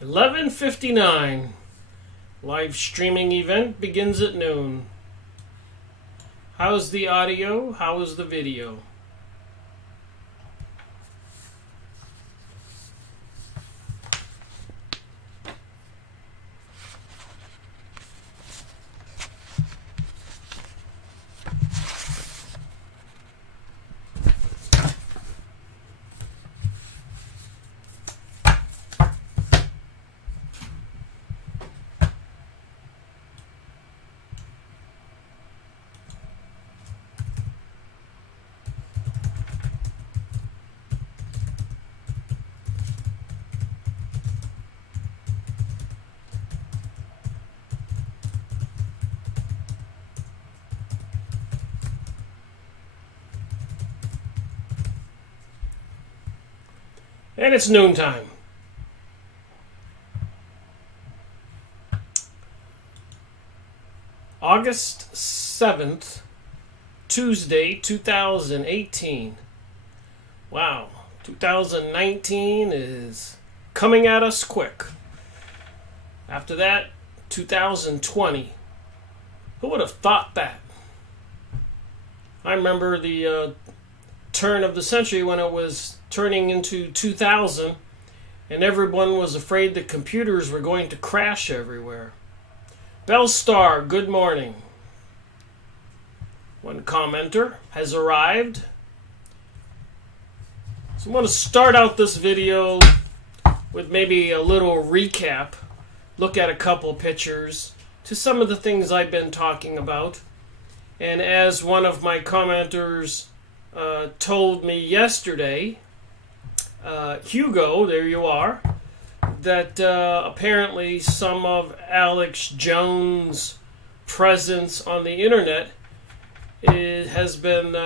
11:59. Live streaming event begins at noon. How's the audio? How is the video? And it's noontime. August 7th, Tuesday, 2018. Wow, 2019 is coming at us quick. After that, 2020. Who would have thought that? I remember the turn of the century when it was turning into 2000 and everyone was afraid the computers were going to crash everywhere. Bellstar, good morning. One commenter has arrived. So I'm going to start out this video with maybe a little recap, look at a couple pictures to some of the things I've been talking about. And as one of my commenters told me yesterday, Hugo, there you are, that apparently some of Alex Jones' presence on the internet has been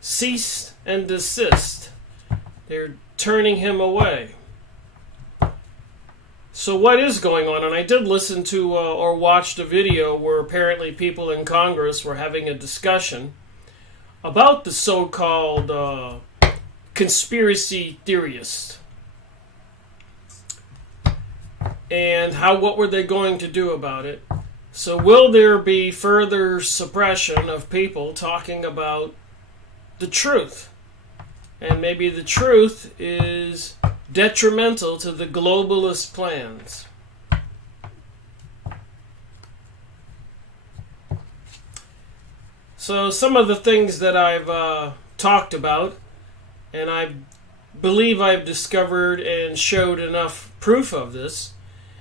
ceased and desist. They're turning him away. So what is going on? And I did listen to or watched a video where apparently people in Congress were having a discussion about the so-called conspiracy theorists and what were they going to do about it. So will there be further suppression of people talking about the truth? And maybe the truth is detrimental to the globalist plans. So some of the things that I've talked about, and I believe I've discovered and showed enough proof of this,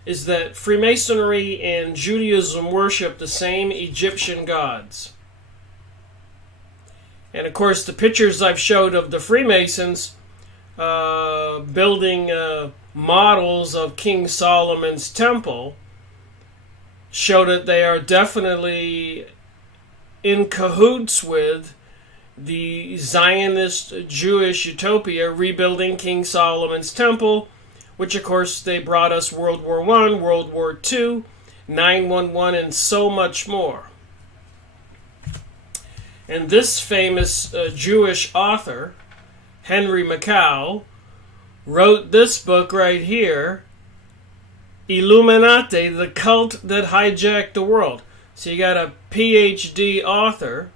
is that Freemasonry and Judaism worship the same Egyptian gods. And of course the pictures I've showed of the Freemasons building models of King Solomon's temple show that they are definitely in cahoots with the Zionist Jewish utopia rebuilding King Solomon's temple, which of course they brought us World War I, World War II, 9/11, and so much more. And this famous Jewish author, Henry Mackau, wrote this book right here, Illuminati, the Cult That Hijacked the World. So you got a PhD author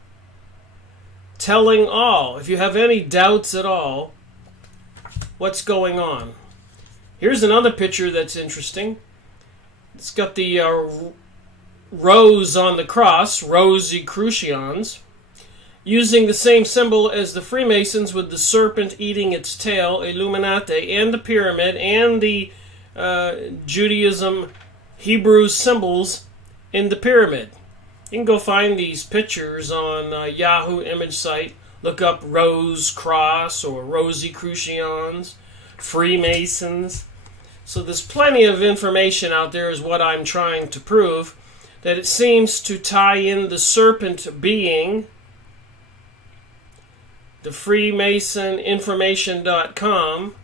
telling all, if you have any doubts at all, what's going on. Here's another picture that's interesting. It's got the rose on the cross, Rosicrucians, using the same symbol as the Freemasons with the serpent eating its tail, Illuminati, and the pyramid, and the Judaism Hebrew symbols in the pyramid. You can go find these pictures on Yahoo image site. Look up Rose Cross or Rosicrucians, Freemasons. So there's plenty of information out there is what I'm trying to prove, that it seems to tie in the serpent being, the FreemasonInformation.com,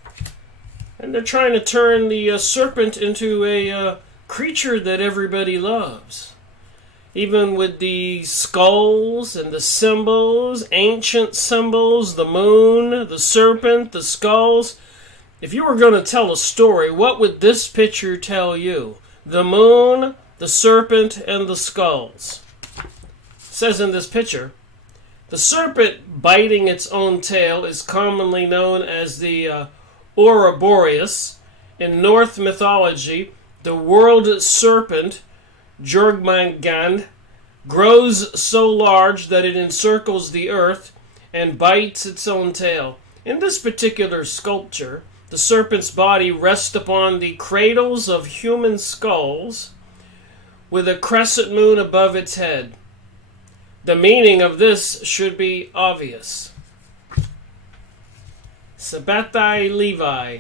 and they're trying to turn the serpent into a creature that everybody loves. Even with the skulls and the symbols, ancient symbols, the moon, the serpent, the skulls, if you were going to tell a story, what would this picture tell you? The moon, the serpent, and the skulls. It says in this picture, the serpent biting its own tail is commonly known as the Ouroboros. In Norse mythology, the world serpent, Jormungand, grows so large that it encircles the earth and bites its own tail. In this particular sculpture, the serpent's body rests upon the cradles of human skulls with a crescent moon above its head. The meaning of this should be obvious. Sabbatai Levi.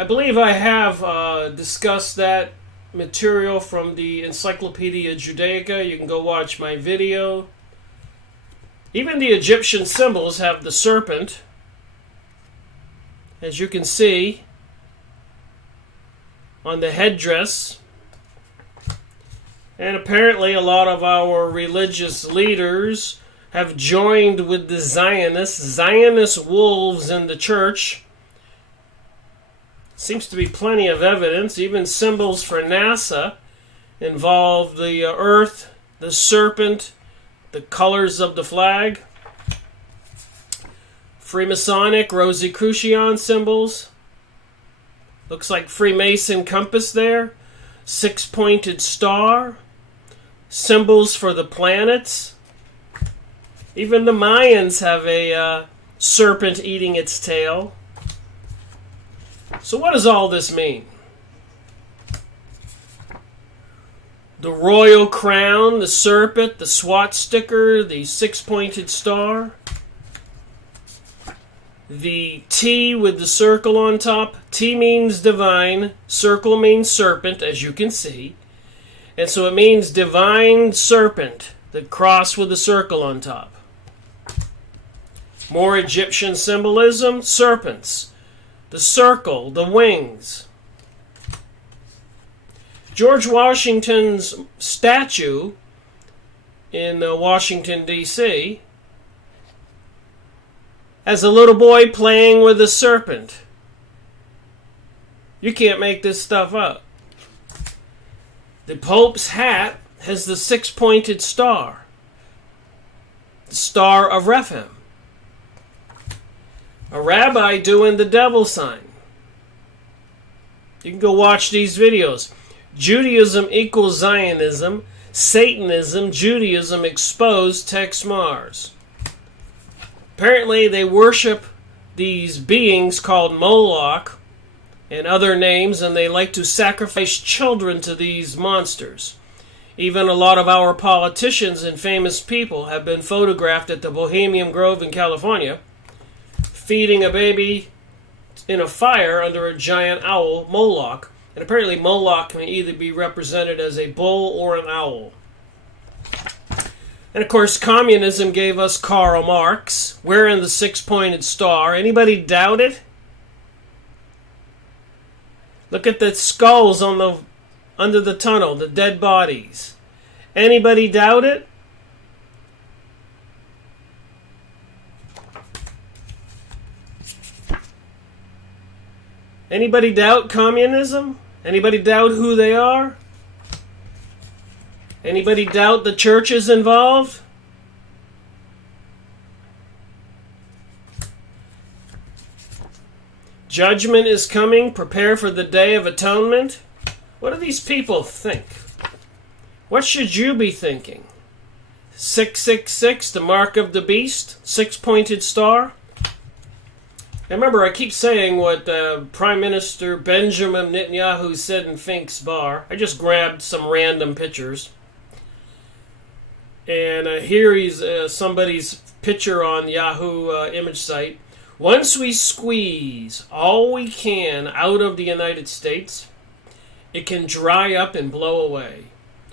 I believe I have discussed that material from the Encyclopedia Judaica. You can go watch my video. Even the Egyptian symbols have the serpent, as you can see on the headdress. And apparently a lot of our religious leaders have joined with the Zionist wolves in the church. Seems to be plenty of evidence. Even symbols for NASA involve the earth, the serpent, the colors of the flag. Freemasonic Rosicrucian symbols. Looks like Freemason compass there. Six-pointed star. Symbols for the planets. Even the Mayans have a serpent eating its tail. So what does all this mean? The royal crown, the serpent, the swastika, the six-pointed star. The T with the circle on top. T means divine. Circle means serpent, as you can see. And so it means divine serpent. The cross with the circle on top. More Egyptian symbolism. Serpents. The circle, the wings. George Washington's statue in Washington, D.C. has a little boy playing with a serpent. You can't make this stuff up. The Pope's hat has the six-pointed star. The Star of Rephaim. A rabbi doing the devil sign. You can go watch these videos. Judaism equals Zionism. Satanism, Judaism exposed Tex Mars. Apparently they worship these beings called Moloch and other names, and they like to sacrifice children to these monsters. Even a lot of our politicians and famous people have been photographed at the Bohemian Grove in California feeding a baby in a fire under a giant owl, Moloch. And apparently Moloch can either be represented as a bull or an owl. And of course, communism gave us Karl Marx, wearing the six-pointed star. Anybody doubt it? Look at the skulls on the under the tunnel, the dead bodies. Anybody doubt it? Anybody doubt communism? Anybody doubt who they are? Anybody doubt the church is involved? Judgment is coming. Prepare for the Day of Atonement. What do these people think? What should you be thinking? 666, the mark of the beast, six-pointed star. And remember, I keep saying what Prime Minister Benjamin Netanyahu said in Fink's Bar. I just grabbed some random pictures. And here is somebody's picture on Yahoo image site. Once we squeeze all we can out of the United States, it can dry up and blow away.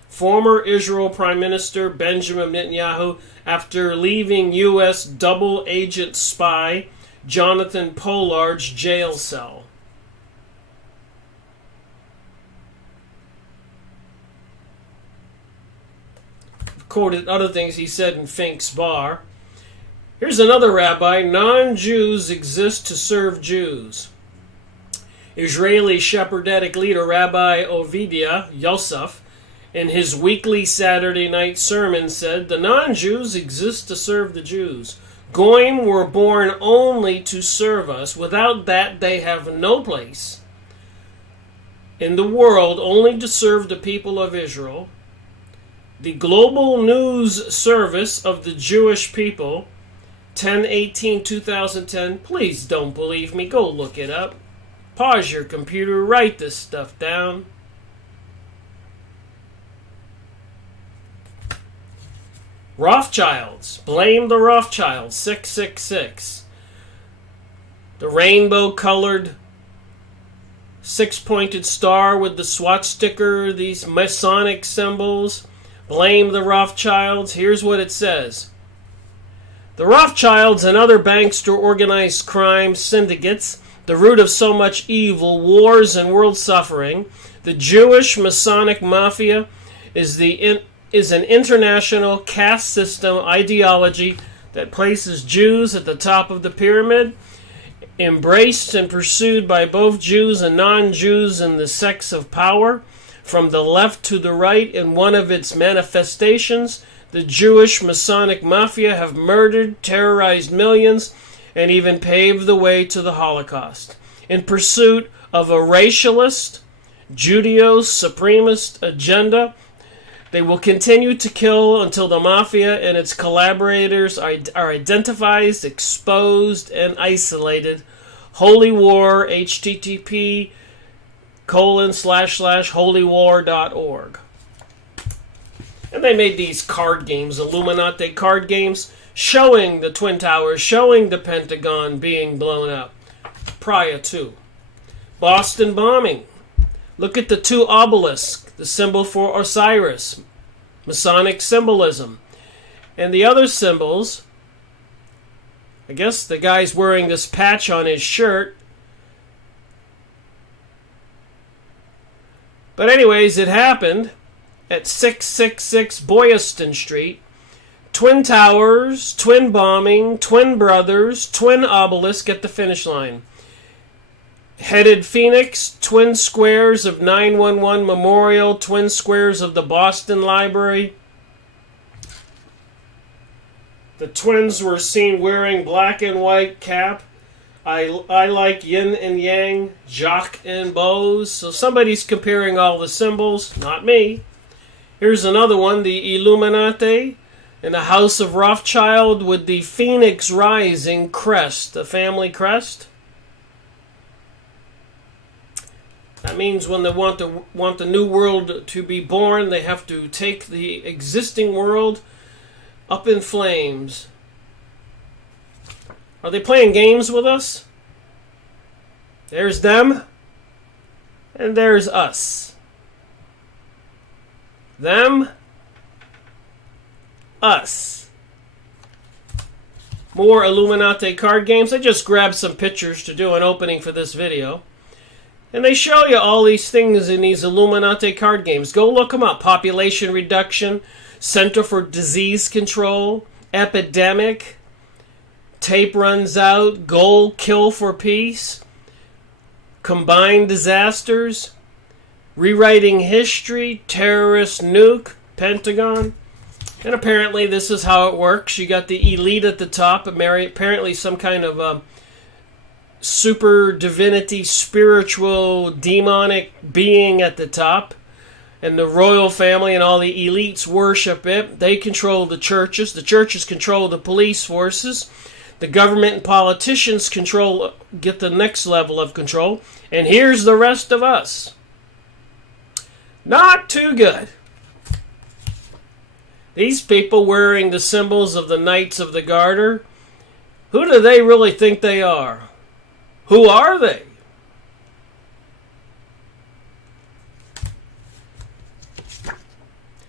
Former Israel Prime Minister Benjamin Netanyahu, after leaving U.S. double agent spy Jonathan Pollard's jail cell. I've quoted other things he said in Fink's Bar. Here's another rabbi. Non-Jews exist to serve Jews. Israeli Shepherdetic leader Rabbi Ovidia Yosef, in his weekly Saturday night sermon, said, "The non-Jews exist to serve the Jews. Goyim were born only to serve us. Without that, they have no place in the world, only to serve the people of Israel. The Global News Service of the Jewish People, 10/18/2010. Please don't believe me. Go look it up. Pause your computer. Write this stuff down. Rothschilds. Blame the Rothschilds. 666. The rainbow-colored six-pointed star with the swastika, these Masonic symbols. Blame the Rothschilds. Here's what it says. The Rothschilds and other bankster organized crime syndicates, the root of so much evil, wars, and world suffering. The Jewish Masonic Mafia is an international caste system ideology that places Jews at the top of the pyramid, embraced and pursued by both Jews and non-Jews in the sex of power. From the left to the right, in one of its manifestations, the Jewish Masonic Mafia have murdered, terrorized millions, and even paved the way to the Holocaust. In pursuit of a racialist, Judeo-supremacist agenda, they will continue to kill until the Mafia and its collaborators are identified, exposed, and isolated. Holy War, http://holywar.org. And they made these card games, Illuminati card games, showing the Twin Towers, showing the Pentagon being blown up prior to. Boston bombing. Look at the two obelisks, the symbol for Osiris, Masonic symbolism. And the other symbols, I guess the guy's wearing this patch on his shirt. But anyways, it happened at 666 Boylston Street. Twin Towers, twin bombing, twin brothers, twin obelisk at the finish line. Headed Phoenix, twin squares of 911 Memorial, twin squares of the Boston Library. The twins were seen wearing black and white cap. I like yin and yang, Jacques and Bose. So somebody's comparing all the symbols, not me. Here's another one, the Illuminati in the House of Rothschild with the Phoenix Rising crest, the family crest. That means when they want the new world to be born, they have to take the existing world up in flames. Are they playing games with us? There's them, and there's us. Them, us. More Illuminati card games. I just grabbed some pictures to do an opening for this video. And they show you all these things in these Illuminati card games. Go look them up. Population reduction, Center for Disease Control, epidemic, tape runs out, goal, kill for peace, combined disasters, rewriting history, terrorist nuke, Pentagon. And apparently this is how it works. You got the elite at the top, apparently some kind of super divinity, spiritual, demonic being at the top. And the royal family and all the elites worship it. They control the churches. The churches control the police forces. The government and politicians get the next level of control. And here's the rest of us. Not too good. These people wearing the symbols of the Knights of the Garter, who do they really think they are? Who are they?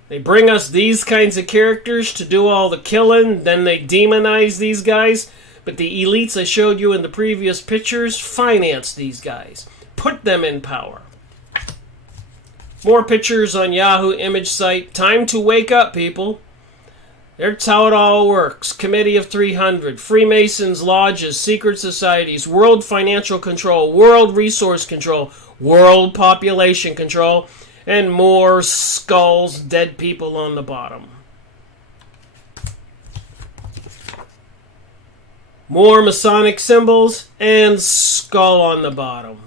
They bring us these kinds of characters to do all the killing, then they demonize these guys. But the elites I showed you in the previous pictures finance these guys. Put them in power. More pictures on Yahoo image site. Time to wake up, people. That's how it all works. Committee of 300, Freemasons, lodges, secret societies, world financial control, world resource control, world population control, and more skulls, dead people on the bottom. More Masonic symbols and skull on the bottom.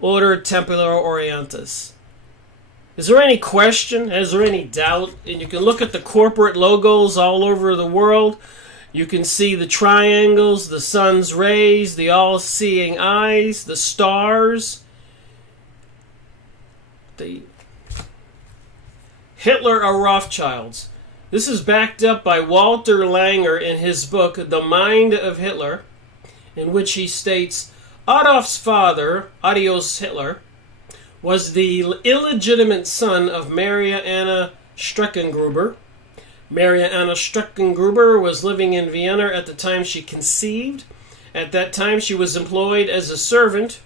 Order Templar Orientis. Is there any question? Is there any doubt? And you can look at the corporate logos all over the world. You can see the triangles, the sun's rays, the all-seeing eyes, the stars. The Hitler or Rothschilds. This is backed up by Walter Langer in his book, The Mind of Hitler, in which he states, Adolf's father, Adolf Hitler, was the illegitimate son of Maria Anna Streckengruber. Maria Anna Streckengruber was living in Vienna at the time she conceived. At that time, she was employed as a servant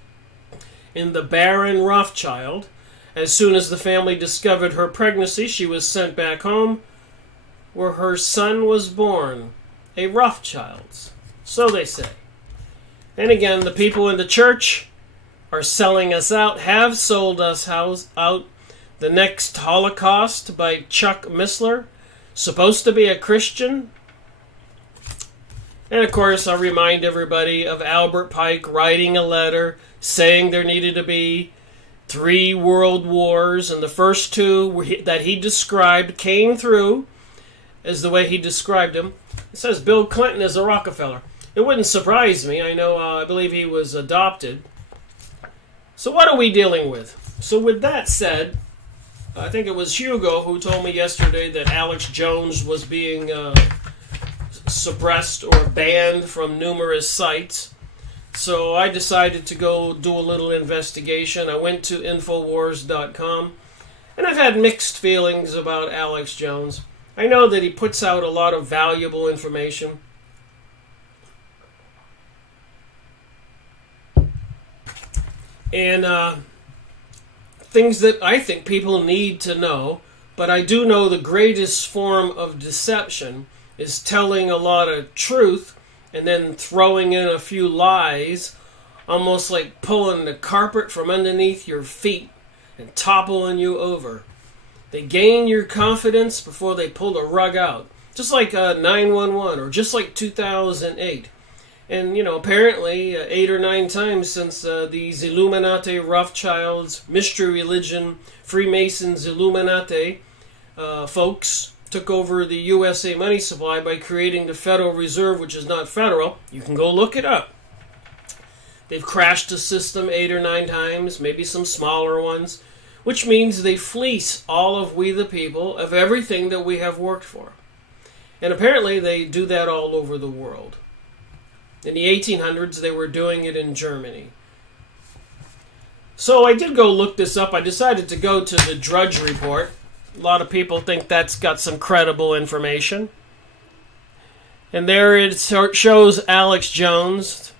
in the Baron Rothschild. As soon as the family discovered her pregnancy, she was sent back home, where her son was born, a Rothschilds. So they say. And again, the people in the church are selling us out, have sold us out. The Next Holocaust by Chuck Missler, supposed to be a Christian. And of course, I'll remind everybody of Albert Pike writing a letter saying there needed to be 3 world wars, and the first 2 that he described came through as the way he described him. It says Bill Clinton is a Rockefeller. It wouldn't surprise me. I believe he was adopted. So what are we dealing with? So with that said, I think it was Hugo who told me yesterday that Alex Jones was being suppressed or banned from numerous sites. So I decided to go do a little investigation. I went to Infowars.com, and I've had mixed feelings about Alex Jones. I know that he puts out a lot of valuable information. And things that I think people need to know. But I do know the greatest form of deception is telling a lot of truth and then throwing in a few lies, almost like pulling the carpet from underneath your feet and toppling you over. They gain your confidence before they pull the rug out. Just like 911 or just like 2008. And, apparently 8 or 9 times since these Illuminati, Rothschilds, Mystery Religion, Freemasons, Illuminati folks took over the USA money supply by creating the Federal Reserve, which is not federal. You can go look it up. They've crashed the system 8 or 9 times, maybe some smaller ones, which means they fleece all of we the people of everything that we have worked for. And apparently they do that all over the world. In the 1800s, they were doing it in Germany. So I did go look this up. I decided to go to the Drudge Report. A lot of people think that's got some credible information. And there it shows Alex Jones.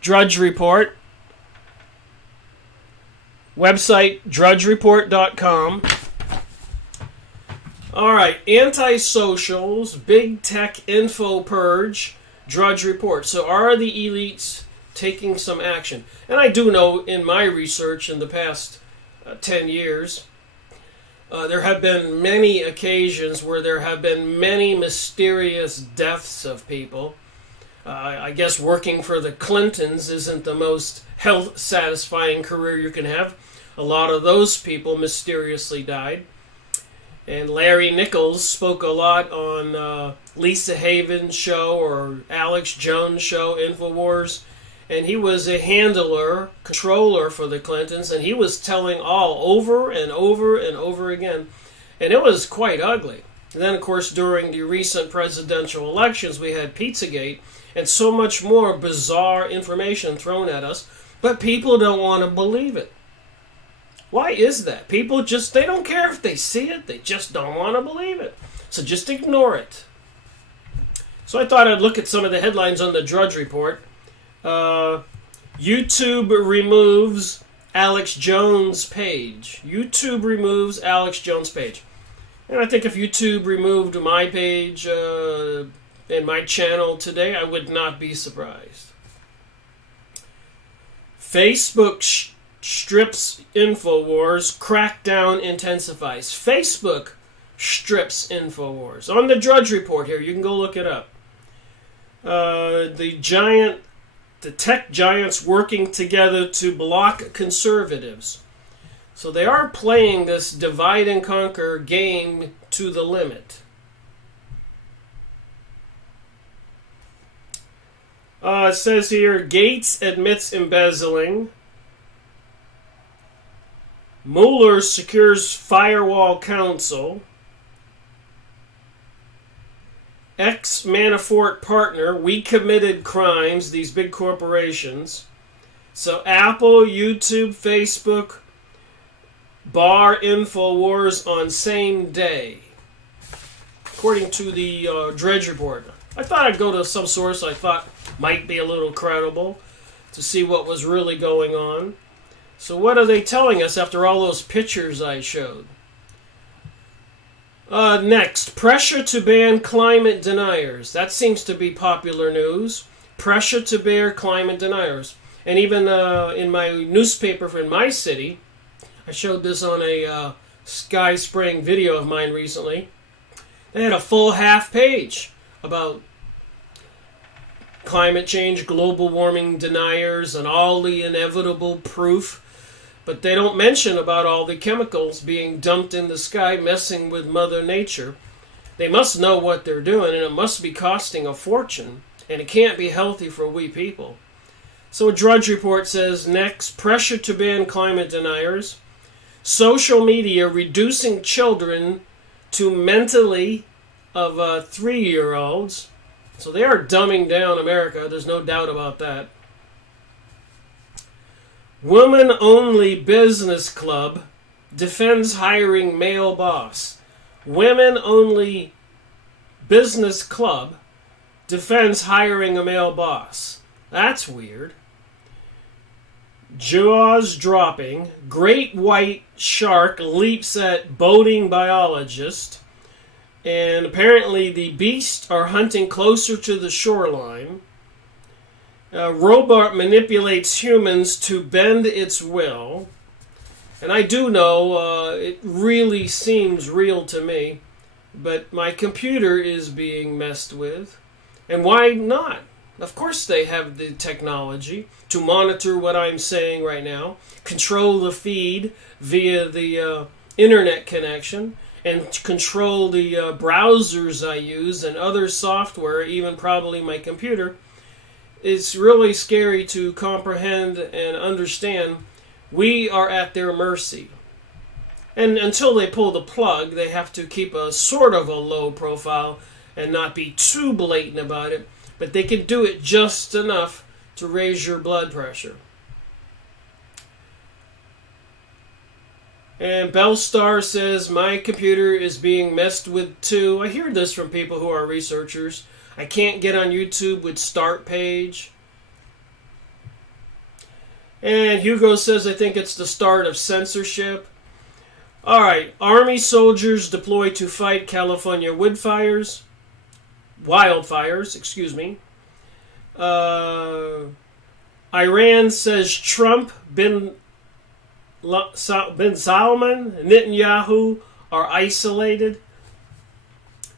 Drudge Report. Website, drudgereport.com. Alright, anti-socials, big tech info purge, Drudge Report. So are the elites taking some action? And I do know in my research in the past 10 years, there have been many occasions where there have been many mysterious deaths of people. I guess working for the Clintons isn't the most health-satisfying career you can have. A lot of those people mysteriously died. And Larry Nichols spoke a lot on Lisa Haven's show or Alex Jones' show, Infowars. And he was a handler, controller for the Clintons, and he was telling all over and over and over again. And it was quite ugly. And then, of course, during the recent presidential elections, we had Pizzagate and so much more bizarre information thrown at us. But people don't want to believe it. Why is that? People just, they don't care if they see it. They just don't want to believe it. So just ignore it. So I thought I'd look at some of the headlines on the Drudge Report. YouTube removes Alex Jones page. YouTube removes Alex Jones page. And I think if YouTube removed my page and my channel today, I would not be surprised. Facebook strips InfoWars, crackdown intensifies. Facebook strips InfoWars. On the Drudge Report here, you can go look it up. The tech giants working together to block conservatives. So they are playing this divide and conquer game to the limit. It says here, Gates admits embezzling. Mueller secures firewall counsel. Ex-Manafort partner, we committed crimes, these big corporations. So Apple, YouTube, Facebook, bar InfoWars on same day. According to the Drudge Report. I thought I'd go to some source I thought might be a little credible to see what was really going on. So what are they telling us after all those pictures I showed? Next, pressure to ban climate deniers. That seems to be popular news. Pressure to ban climate deniers. And even in my newspaper in my city, I showed this on a Sky Spring video of mine recently. They had a full half page about climate change, global warming deniers, and all the inevitable proof. But they don't mention about all the chemicals being dumped in the sky, messing with Mother Nature. They must know what they're doing, and it must be costing a fortune, and it can't be healthy for we people. So a Drudge Report says, next, pressure to ban climate deniers. Social media reducing children to mentally of 3-year-olds. So they are dumbing down America. There's no doubt about that. Women-only business club defends hiring male boss. Women-only business club defends hiring a male boss. That's weird. Jaws dropping. Great white shark leaps at boating biologist. And apparently the beasts are hunting closer to the shoreline. Robot manipulates humans to bend its will. And I do know it really seems real to me. But my computer is being messed with. And why not? Of course they have the technology to monitor what I'm saying right now, control the feed via the internet connection, and control the browsers I use and other software, even probably my computer. It's really scary to comprehend and understand. We are at their mercy. And until they pull the plug, they have to keep a sort of a low profile and not be too blatant about it. But they can do it just enough to raise your blood pressure. And Bellstar says, my computer is being messed with too. I hear this from people who are researchers. I can't get on YouTube with start page. And Hugo says, I think it's the start of censorship. Alright, Army soldiers deployed to fight California wildfires. Iran says Trump, Bin Salman, Netanyahu are isolated.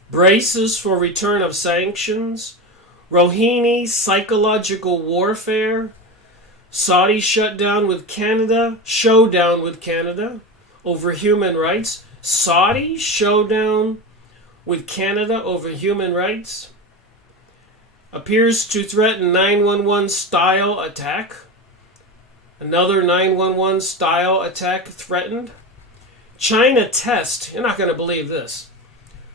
Braces for return of sanctions. Rohini psychological warfare. Saudi showdown with Canada over human rights. Saudi showdown with Canada over human rights. Appears to threaten 911 style attack. Another 911 style attack threatened. China test, you're not going to believe this,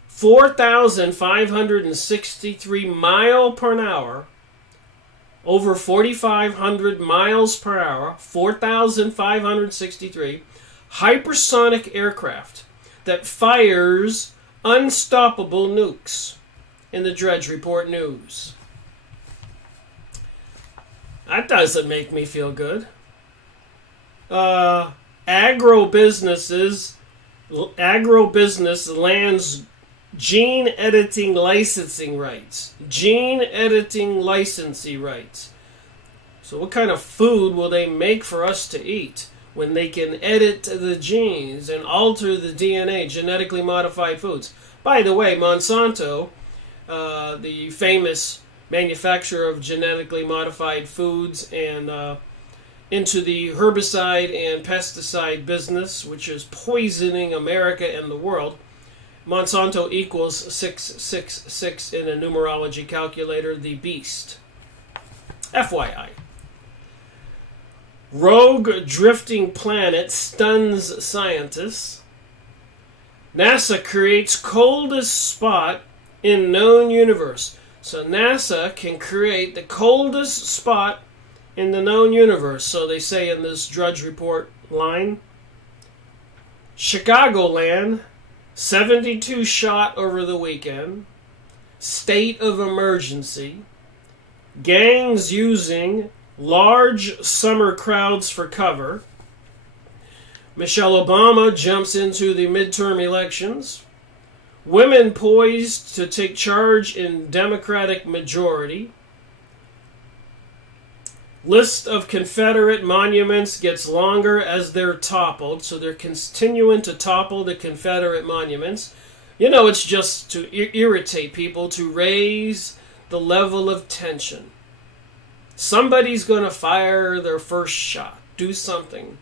4,563 mile per hour, over 4,500 miles per hour, 4,563 hypersonic aircraft that fires unstoppable nukes in the Drudge Report news. That doesn't make me feel good. Agro businesses Agrobusiness lands gene editing licensing rights. Gene editing licensing rights. So what kind of food will they make for us to eat when they can edit the genes and alter the DNA, genetically modified foods? By the way, Monsanto, the famous manufacturer of genetically modified foods and into the herbicide and pesticide business, which is poisoning America and the world. Monsanto equals 666 in a numerology calculator, the beast. FYI. Rogue drifting planet stuns scientists. NASA creates coldest spot in known universe. So NASA can create the coldest spot in the known universe, so they say in this Drudge Report line. Chicagoland, 72 shot over the weekend. State of emergency. Gangs using large summer crowds for cover. Michelle Obama jumps into the midterm elections. Women poised to take charge in Democratic majority. List of Confederate monuments gets longer as they're toppled, so they're continuing to topple the Confederate monuments. You know, it's just to irritate people, to raise the level of tension. Somebody's going to fire their first shot. Do something.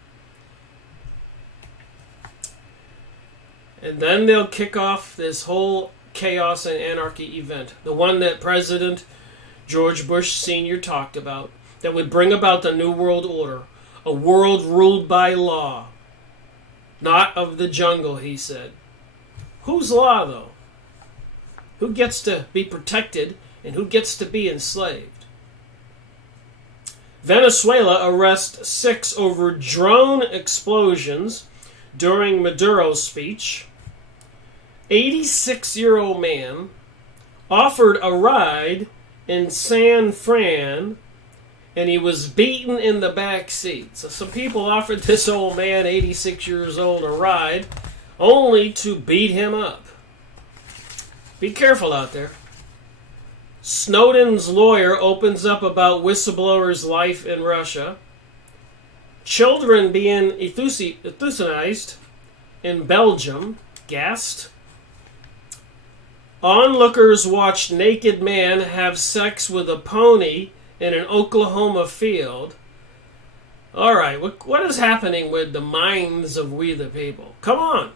And then they'll kick off this whole chaos and anarchy event. The one that President George Bush Sr. talked about. That would bring about the New World Order. A world ruled by law. Not of the jungle, he said. Whose law, though? Who gets to be protected and who gets to be enslaved? Venezuela arrests 6 over drone explosions during Maduro's speech. 86-year-old man offered a ride in San Fran, and he was beaten in the back seat. So some people offered this old man, 86 years old, a ride, only to beat him up. Be careful out there. Snowden's lawyer opens up about whistleblower's life in Russia. Children being euthanized in Belgium. Gassed. Onlookers watched naked man have sex with a pony in an Oklahoma field. Alright, what is happening with the minds of we the people? Come on.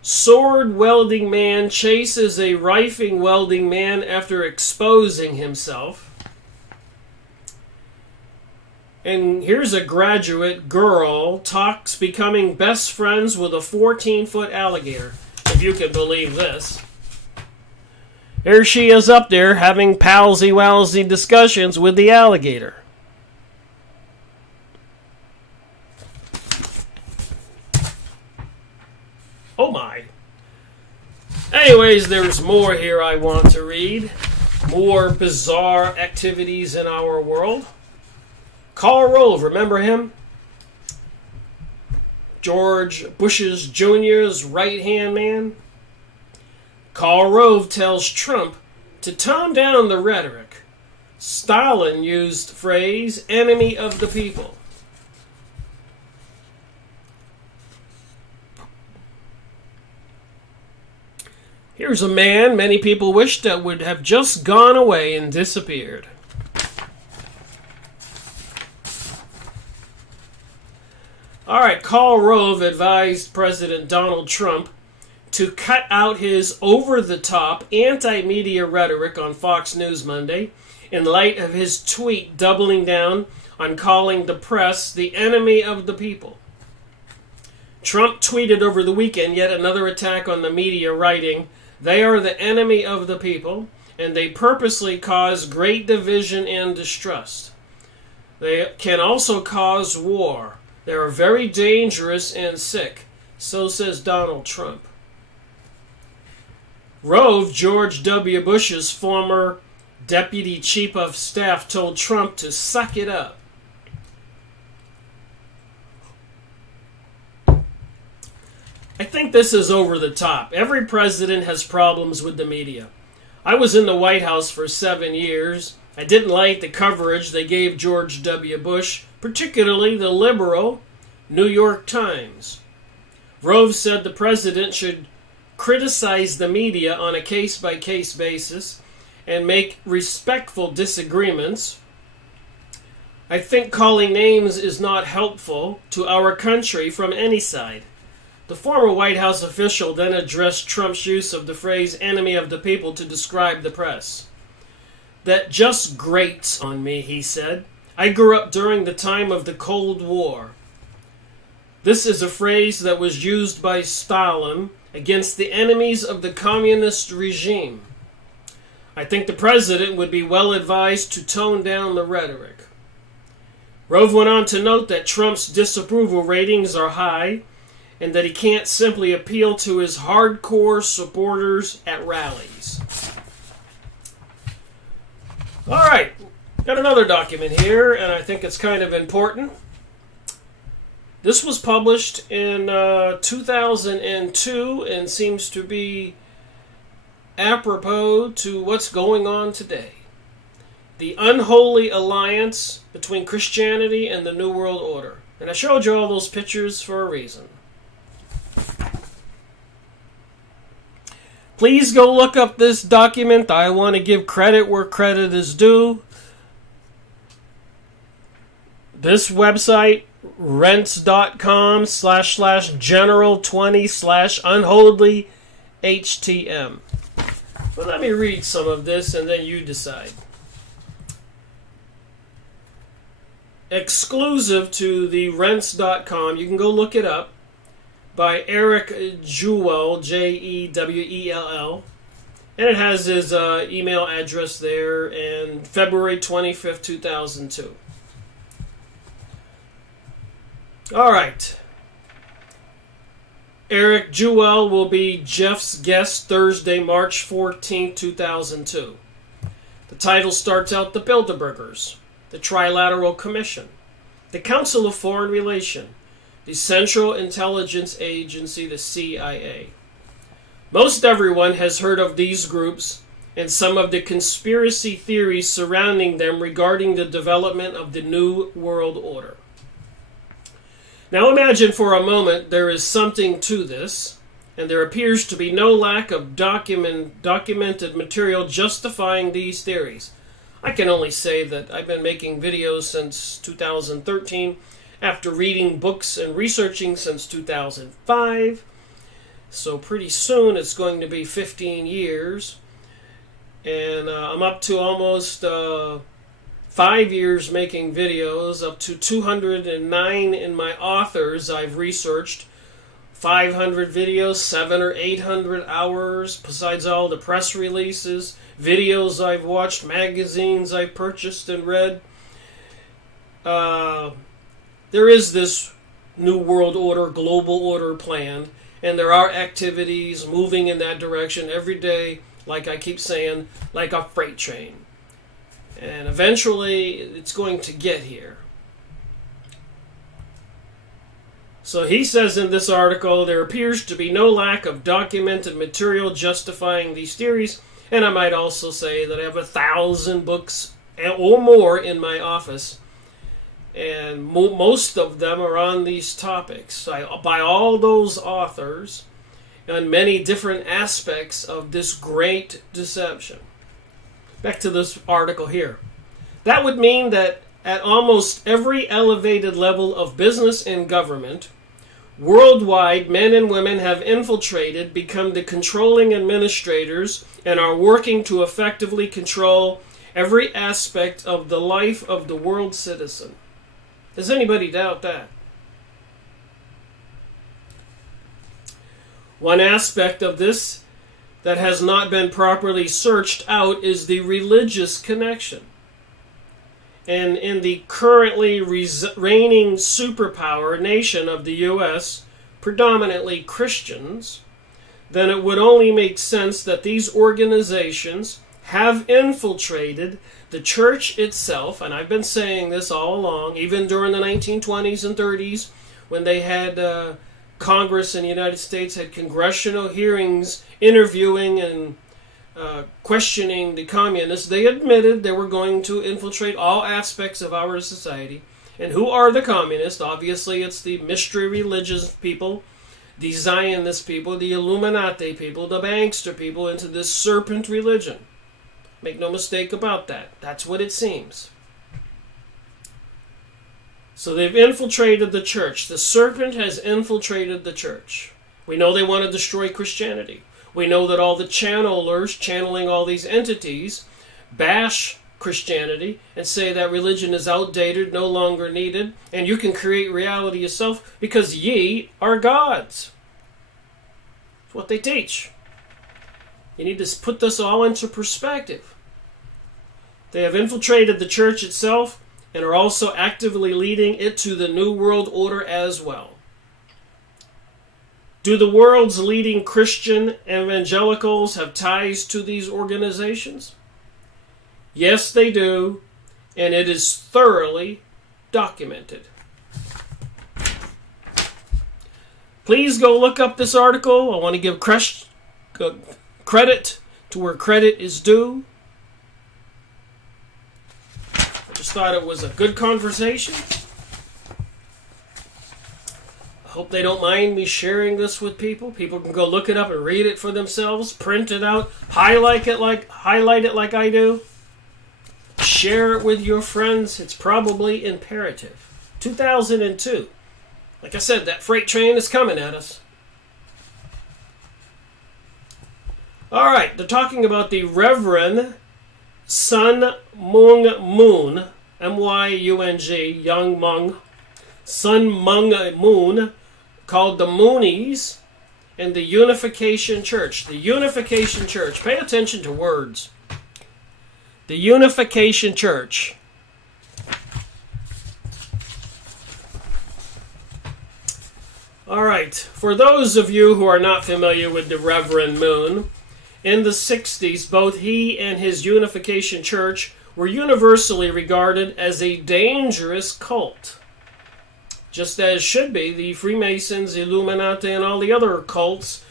Sword welding man chases a rifling welding man after exposing himself. And here's a graduate girl talks becoming best friends with a 14-foot alligator, if you can believe this. Here she is up there having palsy-walsy discussions with the alligator. Oh my. Anyways, there's more here I want to read. More bizarre activities in our world. Karl Rove, remember him? George Bush's Jr.'s right-hand man. Karl Rove tells Trump to tone down the rhetoric. Stalin used phrase, enemy of the people. Here's a man many people wish that would have just gone away and disappeared. Alright, Karl Rove advised President Donald Trump to cut out his over-the-top anti-media rhetoric on Fox News Monday in light of his tweet doubling down on calling the press the enemy of the people. Trump tweeted over the weekend yet another attack on the media, writing, "They are the enemy of the people, and they purposely cause great division and distrust. They can also cause war. They are very dangerous and sick." So says Donald Trump. Rove, George W. Bush's former deputy chief of staff, told Trump to suck it up. think this is over the top. Every president has problems with the media. I was in the White House for 7 years. I didn't like the coverage they gave George W. Bush, particularly the liberal New York Times. Rove said the president should criticize the media on a case-by-case basis and make respectful disagreements. I think calling names is not helpful to our country from any side. The former White House official then addressed Trump's use of the phrase enemy of the people to describe the press. That just grates on me, he said. I grew up during the time of the Cold War. This is a phrase that was used by Stalin against the enemies of the communist regime. I think the president would be well advised to tone down the rhetoric. Rove went on to note that Trump's disapproval ratings are high and that he can't simply appeal to his hardcore supporters at rallies. All right, got another document here, and I think it's kind of important. This was published in 2002 and seems to be apropos to what's going on today. The Unholy Alliance between Christianity and the New World Order. And I showed you all those pictures for a reason. Please go look up this document. I want to give credit where credit is due. This website, rents.com/general20/unholy HTM. But let me read some of this and then you decide. Exclusive to the rents.com, you can go look it up, by Eric Jewell, Jewell, and it has his email address there, and February 25th, 2002. All right. Eric Jewell will be Jeff's guest Thursday, March 14th, 2002. The title starts out the Bilderbergers, the Trilateral Commission, the Council of Foreign Relations, the Central Intelligence Agency, the CIA. Most everyone has heard of these groups and some of the conspiracy theories surrounding them regarding the development of the New World Order. Now imagine for a moment there is something to this, and there appears to be no lack of documented material justifying these theories. I can only say that I've been making videos since 2013, after reading books and researching since 2005. So pretty soon it's going to be 15 years. And I'm up to almost 5 years making videos, up to 209 in my authors I've researched. 500 videos, 700 or 800 hours, besides all the press releases, videos I've watched, magazines I've purchased and read. There is this New World Order, global order planned, and there are activities moving in that direction every day, like I keep saying, like a freight train. And eventually, it's going to get here. So he says in this article, there appears to be no lack of documented material justifying these theories, and I might also say that I have 1,000 books or more in my office, and most of them are on these topics by all those authors on many different aspects of this great deception. Back to this article here. That would mean that at almost every elevated level of business and government, worldwide, men and women have infiltrated, become the controlling administrators, and are working to effectively control every aspect of the life of the world citizen. Does anybody doubt that? One aspect of this that has not been properly searched out is the religious connection. And in the currently reigning superpower nation of the U.S., predominantly Christians, then it would only make sense that these organizations have infiltrated the church itself, and I've been saying this all along, even during the 1920s and 30s, when they had Congress in the United States had congressional hearings interviewing and questioning the communists, they admitted they were going to infiltrate all aspects of our society. And who are the communists? Obviously, it's the mystery religious people, the Zionist people, the Illuminati people, the bankster people into this serpent religion. Make no mistake about that. That's what it seems. So they've infiltrated the church. The serpent has infiltrated the church. We know they want to destroy Christianity. We know that all the channelers channeling all these entities bash Christianity and say that religion is outdated, no longer needed, and you can create reality yourself because ye are gods. That's what they teach. You need to put this all into perspective. They have infiltrated the church itself and are also actively leading it to the New World Order as well. Do the world's leading Christian evangelicals have ties to these organizations? Yes, they do, and it is thoroughly documented. Please go look up this article. I want to give credit to where credit is due. I just thought it was a good conversation. I hope they don't mind me sharing this with people. People can go look it up and read it for themselves, print it out, highlight it like I do. Share it with your friends. It's probably imperative. 2002. Like I said, that freight train is coming at us. All right, they're talking about the Reverend Sun Myung Moon, M-Y-U-N-G, Young Mung, Sun Myung Moon, called the Moonies, and the Unification Church. The Unification Church. Pay attention to words. The Unification Church. All right, for those of you who are not familiar with the Reverend Moon, in the 60s, both he and his Unification Church were universally regarded as a dangerous cult. Just as should be the Freemasons, Illuminati, and all the other cults,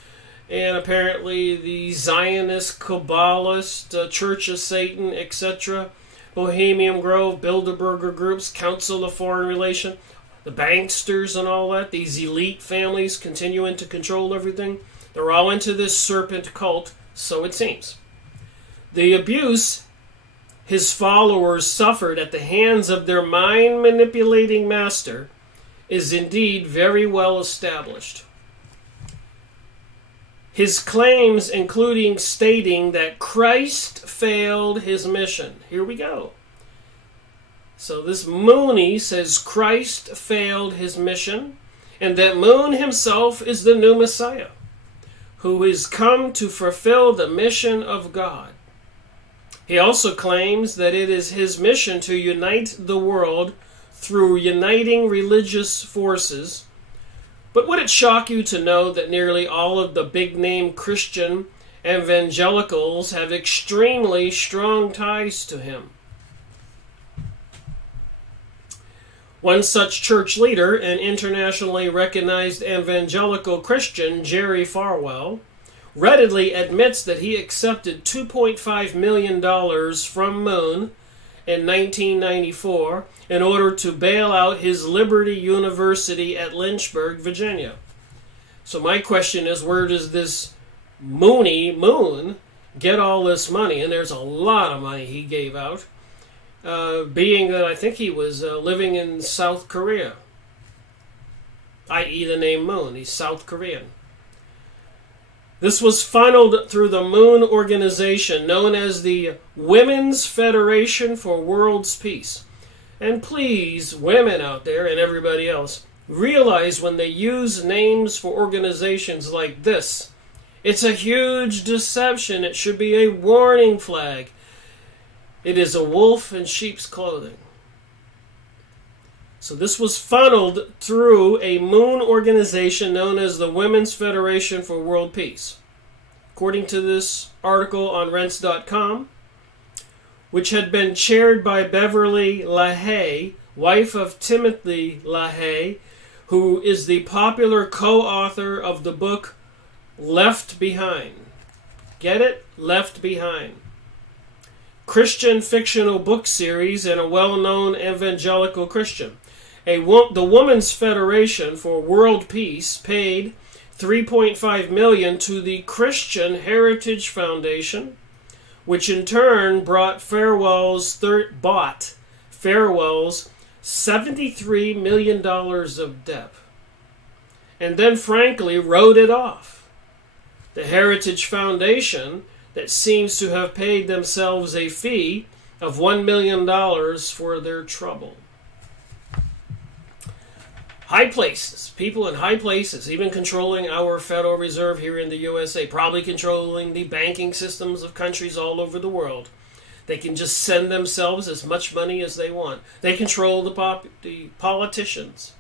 and apparently the Zionist, Globalist, Church of Satan, etc., Bohemian Grove, Bilderberger groups, Council of Foreign Relations, the banksters and all that, these elite families continuing to control everything. They're all into this serpent cult, so it seems. The abuse his followers suffered at the hands of their mind-manipulating master is indeed very well established. His claims including stating that Christ failed his mission. Here we go. So this Mooney says Christ failed his mission, and that Moon himself is the new Messiah, who is come to fulfill the mission of God. He also claims that it is his mission to unite the world through uniting religious forces. But would it shock you to know that nearly all of the big-name Christian evangelicals have extremely strong ties to him? One such church leader, an internationally recognized evangelical Christian, Jerry Falwell, readily admits that he accepted $2.5 million from Moon in 1994 in order to bail out his Liberty University at Lynchburg, Virginia. So my question is, where does this Moon get all this money? And there's a lot of money he gave out. Being that I think he was living in South Korea, i.e. the name Moon. He's South Korean. This was funneled through the Moon organization known as the Women's Federation for World's Peace. And please, women out there and everybody else, realize when they use names for organizations like this, it's a huge deception. It should be a warning flag. It is a wolf in sheep's clothing. So this was funneled through a Moon organization known as the Women's Federation for World Peace. According to this article on Rense.com, which had been chaired by Beverly LaHaye, wife of Timothy LaHaye, who is the popular co-author of the book Left Behind. Get it? Left Behind. Christian fictional book series and a well-known evangelical Christian. The Women's Federation for World Peace paid $3.5 million to the Christian Heritage Foundation, which in turn bought Farwell's $73 million of debt, and then frankly wrote it off. The Heritage Foundation, that seems to have paid themselves a fee of $1 million for their trouble. High places, people in high places, even controlling our Federal Reserve here in the USA, probably controlling the banking systems of countries all over the world. They can just send themselves as much money as they want. They control the politicians.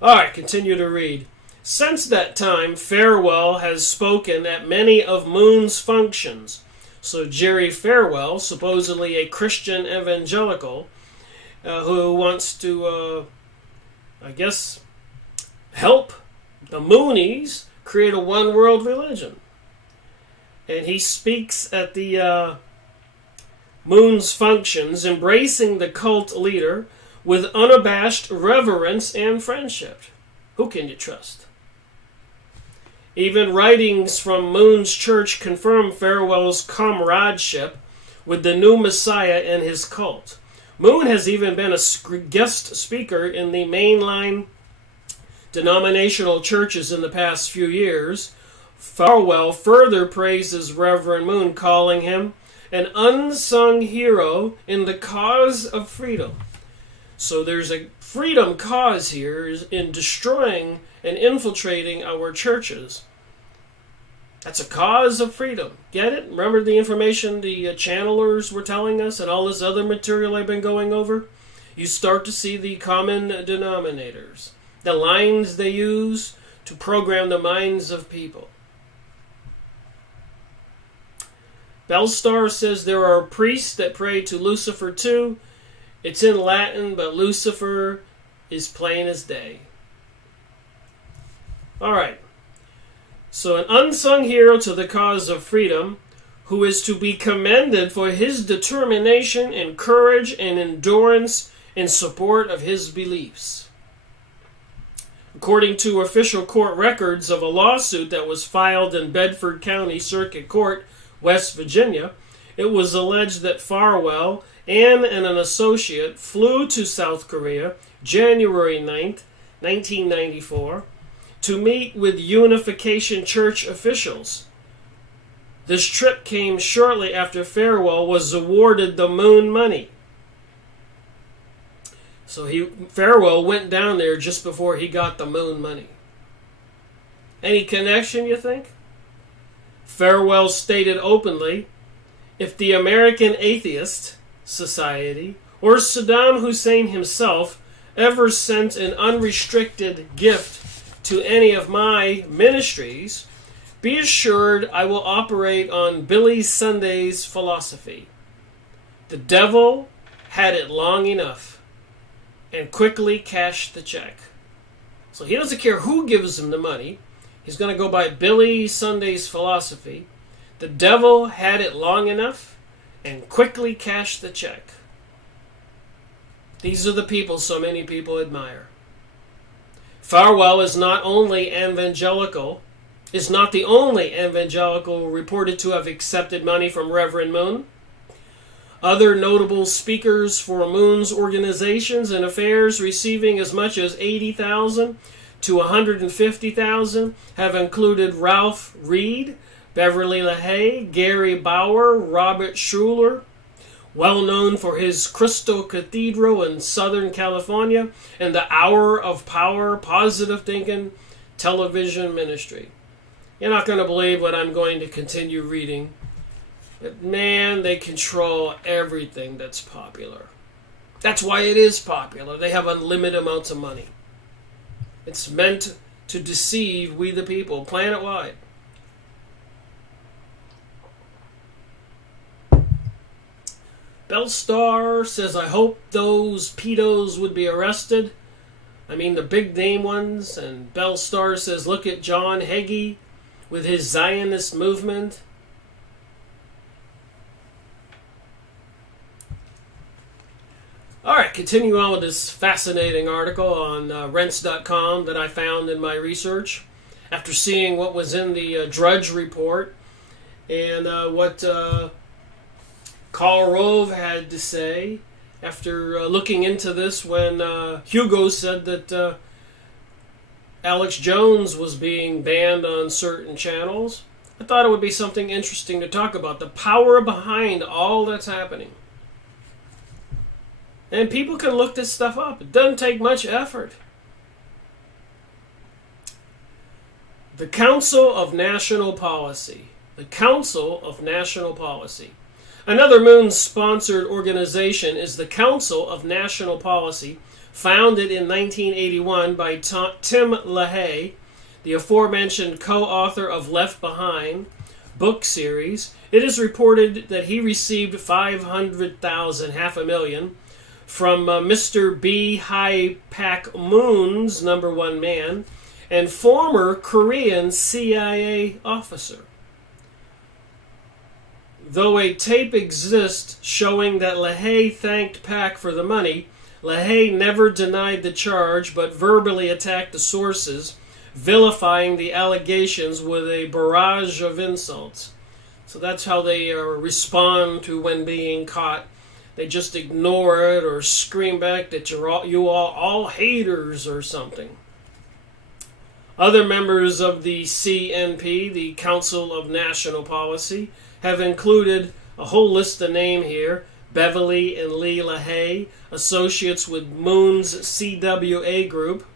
All right, continue to read. Since that time, Farwell has spoken at many of Moon's functions. So Jerry Farwell, supposedly a Christian evangelical, who wants to, help the Moonies create a one-world religion. And he speaks at the Moon's functions, embracing the cult leader with unabashed reverence and friendship. Who can you trust? Even writings from Moon's church confirm Farwell's comradeship with the new Messiah and his cult. Moon has even been a guest speaker in the mainline denominational churches in the past few years. Farwell further praises Reverend Moon, calling him an unsung hero in the cause of freedom. So there's a freedom cause here in destroying and infiltrating our churches. That's a cause of freedom. Get it? Remember the information the channelers were telling us and all this other material I've been going over? You start to see the common denominators, the lines they use to program the minds of people. Bellstar says there are priests that pray to Lucifer too. It's in Latin, but Lucifer is plain as day. All right. So an unsung hero to the cause of freedom, who is to be commended for his determination and courage and endurance in support of his beliefs. According to official court records of a lawsuit that was filed in Bedford County Circuit Court, West Virginia, it was alleged that Farwell and an associate flew to South Korea January 9th, 1994, to meet with Unification Church officials. This trip came shortly after Farwell was awarded the Moon money. So Farwell went down there just before he got the Moon money. Any connection, you think? Farwell stated openly, if the American Atheist Society or Saddam Hussein himself ever sent an unrestricted gift to any of my ministries, be assured I will operate on Billy Sunday's philosophy. The devil had it long enough and quickly cashed the check. So he doesn't care who gives him the money. He's going to go by Billy Sunday's philosophy. The devil had it long enough and quickly cashed the check. These are the people so many people admire. Farwell is not the only evangelical reported to have accepted money from Reverend Moon. Other notable speakers for Moon's organizations and affairs receiving as much as $80,000 to $150,000 have included Ralph Reed, Beverly LaHaye, Gary Bauer, Robert Schuller, well known for his Crystal Cathedral in Southern California and the Hour of Power Positive Thinking television ministry. You're not going to believe what I'm going to continue reading. But man, they control everything that's popular. That's why it is popular. They have unlimited amounts of money. It's meant to deceive we the people, planet-wide. Bellstar says, I hope those pedos would be arrested. I mean, the big name ones. And Bellstar says, look at John Hagee with his Zionist movement. All right, continue on with this fascinating article on rents.com that I found in my research after seeing what was in the Drudge Report and what Karl Rove had to say after looking into this when Hugo said that Alex Jones was being banned on certain channels. I thought it would be something interesting to talk about, the power behind all that's happening. And people can look this stuff up. It doesn't take much effort. The Council of National Policy. The Council of National Policy. Another Moon-sponsored organization is the Council of National Policy, founded in 1981 by Tim LaHaye, the aforementioned co-author of Left Behind book series. It is reported that he received $500,000, $500,000, from Mr. B. Hai Pak Moon's number one man and former Korean CIA officer. Though a tape exists showing that LaHaye thanked Pak for the money, LaHaye never denied the charge but verbally attacked the sources, vilifying the allegations with a barrage of insults. So that's how they respond to when being caught. They just ignore it or scream back that you all haters or something. Other members of the CNP, the Council of National Policy, have included a whole list of names here. Beverly and Lee LaHaye, associates with Moon's CWA group.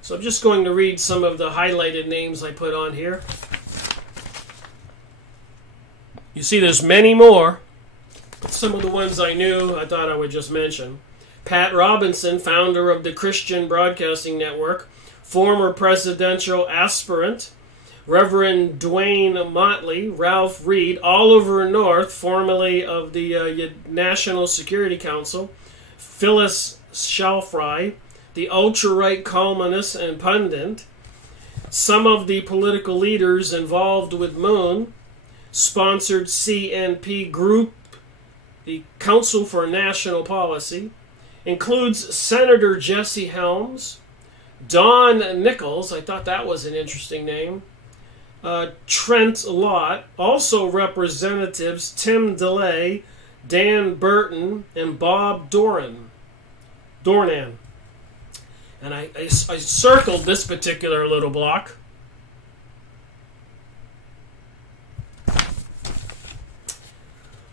So I'm just going to read some of the highlighted names I put on here. You see there's many more. Some of the ones I knew, I thought I would just mention. Pat Robinson, founder of the Christian Broadcasting Network, former presidential aspirant. Reverend Dwayne Motley, Ralph Reed, Oliver North, formerly of the National Security Council, Phyllis Schalfry, the ultra-right columnist and pundit, some of the political leaders involved with Moon, sponsored CNP group, the Council for National Policy, includes Senator Jesse Helms, Don Nichols, I thought that was an interesting name, Trent Lott, also Representatives Tim DeLay, Dan Burton, and Bob Dornan. And I circled this particular little block.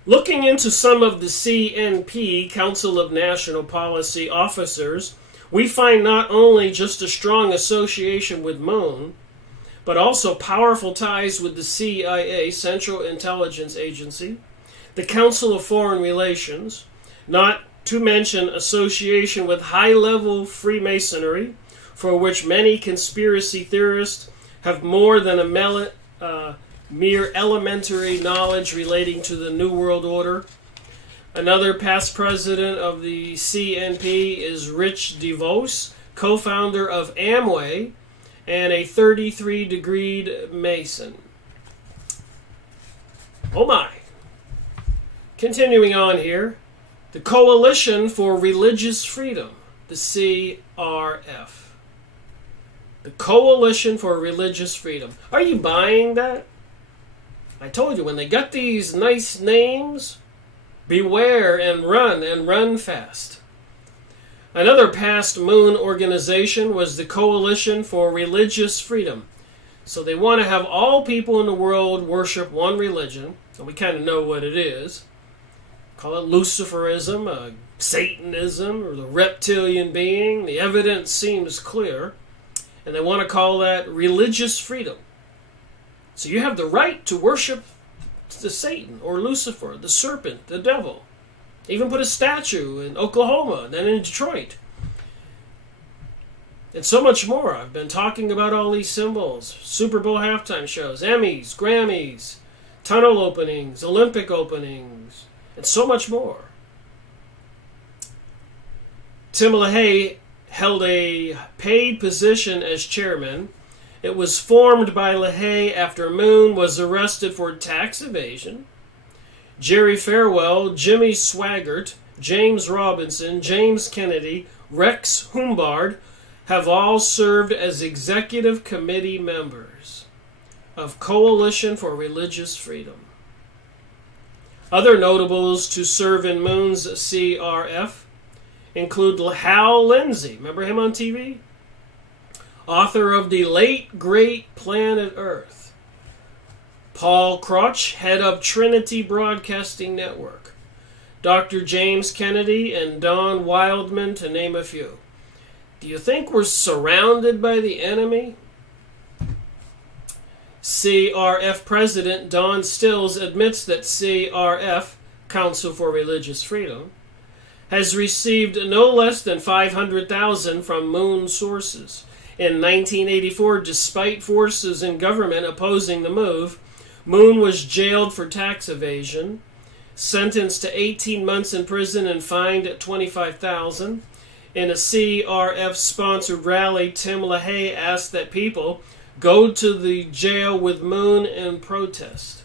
Looking into some of the CNP, Council of National Policy officers, we find not only just a strong association with Moon, but also powerful ties with the CIA, Central Intelligence Agency, the Council of Foreign Relations, not to mention association with high-level Freemasonry, for which many conspiracy theorists have more than a mere elementary knowledge relating to the New World Order. Another past president of the CNP is Rich DeVos, co-founder of Amway, and a 33-degreed Mason. Oh my. Continuing on here, the Coalition for Religious Freedom, the CRF. The Coalition for Religious Freedom. Are you buying that? I told you, when they got these nice names, beware and run fast. Another past Moon organization was the Coalition for Religious Freedom. So they want to have all people in the world worship one religion, and we kind of know what it is. Call it Luciferism, Satanism, or the reptilian being. The evidence seems clear. And they want to call that religious freedom. So you have the right to worship the Satan or Lucifer, the serpent, the devil. They even put a statue in Oklahoma and then in Detroit. And so much more. I've been talking about all these symbols. Super Bowl halftime shows, Emmys, Grammys, tunnel openings, Olympic openings, and so much more. Tim LaHaye held a paid position as chairman. It was formed by LaHaye after Moon was arrested for tax evasion. Jerry Farwell, Jimmy Swaggart, James Robinson, James Kennedy, Rex Humbard have all served as executive committee members of Coalition for Religious Freedom. Other notables to serve in Moon's CRF include Hal Lindsey, remember him on TV? Author of The Late Great Planet Earth. Paul Crotch, head of Trinity Broadcasting Network. Dr. James Kennedy and Don Wildman, to name a few. Do you think we're surrounded by the enemy? CRF President Don Stills admits that CRF, Council for Religious Freedom, has received no less than $500,000 from Moon sources. In 1984, despite forces in government opposing the move, Moon was jailed for tax evasion, sentenced to 18 months in prison and fined at $25,000. In a CRF-sponsored rally, Tim LaHaye asked that people go to the jail with Moon in protest.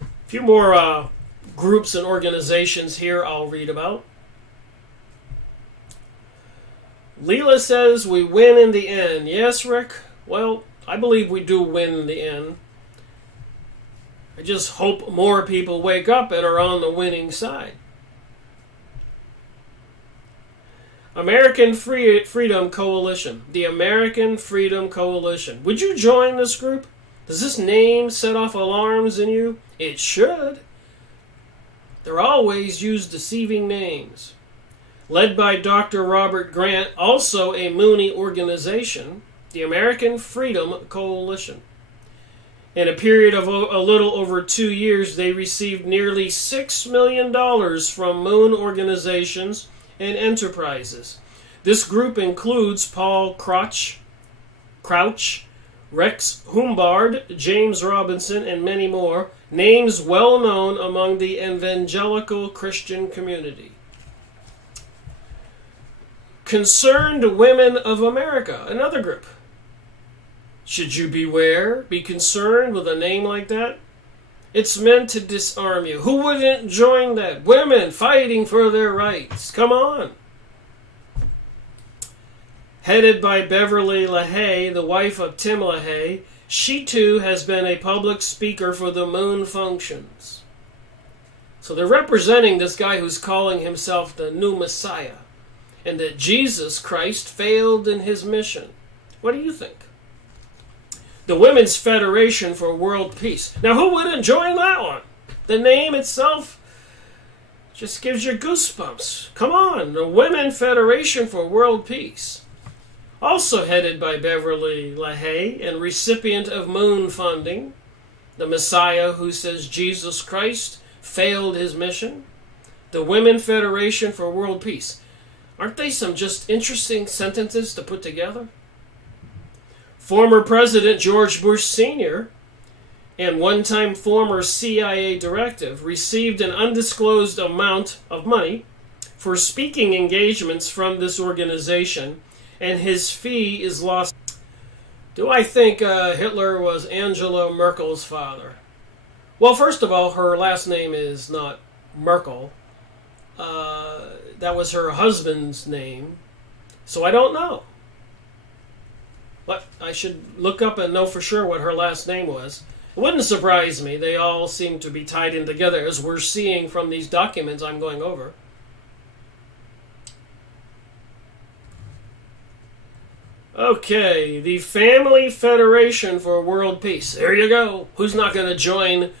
A few more groups and organizations here I'll read about. Leela says we win in the end. Yes, Rick? Well, I believe we do win in the end. I just hope more people wake up and are on the winning side. American Freedom Coalition. The American Freedom Coalition. Would you join this group? Does this name set off alarms in you? It should. They're always used deceiving names. Led by Dr. Robert Grant, also a Mooney organization, the American Freedom Coalition. In a period of a little over 2 years, they received nearly $6 million from Moon organizations and enterprises. This group includes Paul Crouch, Rex Humbard, James Robinson, and many more, names well known among the evangelical Christian community. Concerned Women of America, another group. Should you be concerned with a name like that? It's meant to disarm you. Who wouldn't join that? Women fighting for their rights. Come on. Headed by Beverly LaHaye, the wife of Tim LaHaye, she too has been a public speaker for the Moon functions. So they're representing this guy who's calling himself the new Messiah, and that Jesus Christ failed in his mission. What do you think? The Women's Federation for World Peace. Now, who wouldn't join that one? The name itself just gives you goosebumps. Come on, the Women's Federation for World Peace. Also headed by Beverly LaHaye and recipient of Moon funding, the Messiah who says Jesus Christ failed his mission. The Women's Federation for World Peace. Aren't they some just interesting sentences to put together? Former President George Bush Sr. and one-time former CIA director received an undisclosed amount of money for speaking engagements from this organization, and his fee is lost. Do I think Hitler was Angela Merkel's father? Well, first of all, her last name is not Merkel. That was her husband's name, so I don't know. But I should look up and know for sure what her last name was. It wouldn't surprise me. They all seem to be tied in together, as we're seeing from these documents I'm going over. Okay, the Family Federation for World Peace. There you go. Who's not going to join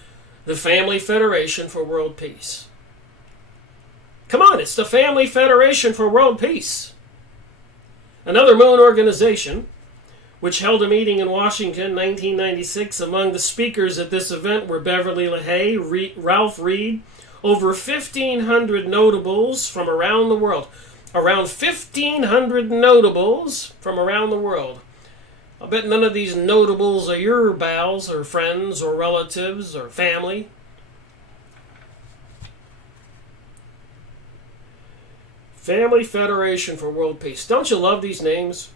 the Family Federation for World Peace? Come on, it's the Family Federation for World Peace. Another Moon organization, which held a meeting in Washington in 1996. Among the speakers at this event were Beverly LaHaye, Ralph Reed, over 1,500 notables from around the world. Around 1,500 notables from around the world. I bet none of these notables are your pals or friends or relatives or family. Family Federation for World Peace. Don't you love these names?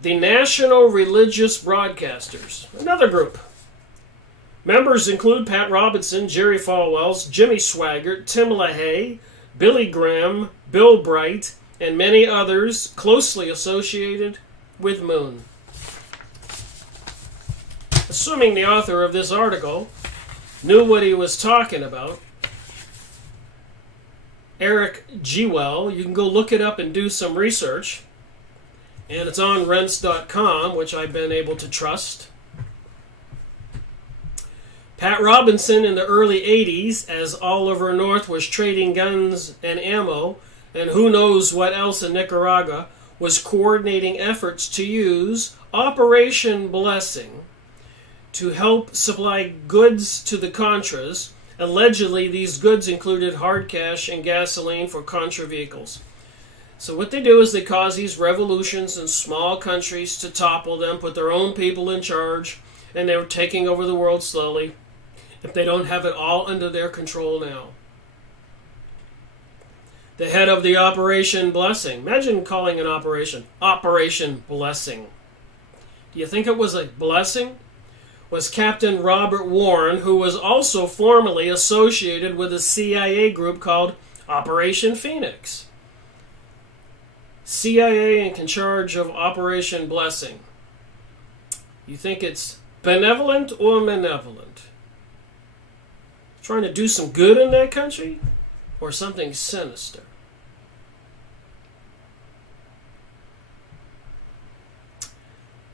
The National Religious Broadcasters, another group. Members include Pat Robinson, Jerry Falwell, Jimmy Swaggart, Tim LaHaye, Billy Graham, Bill Bright, and many others closely associated with Moon. Assuming the author of this article knew what he was talking about, Eric Gewell, you can go look it up and do some research. And it's on rents.com, which I've been able to trust. Pat Robinson in the early 80s, as Oliver North was trading guns and ammo, and who knows what else in Nicaragua, was coordinating efforts to use Operation Blessing to help supply goods to the Contras. Allegedly, these goods included hard cash and gasoline for Contra vehicles. So what they do is they cause these revolutions in small countries to topple them, put their own people in charge, and they're taking over the world slowly if they don't have it all under their control now. The head of the Operation Blessing. Imagine calling an operation Operation Blessing. Do you think it was a blessing? Was Captain Robert Warren, who was also formerly associated with a CIA group called Operation Phoenix. CIA in charge of Operation Blessing. You think it's benevolent or malevolent? Trying to do some good in that country? Or something sinister?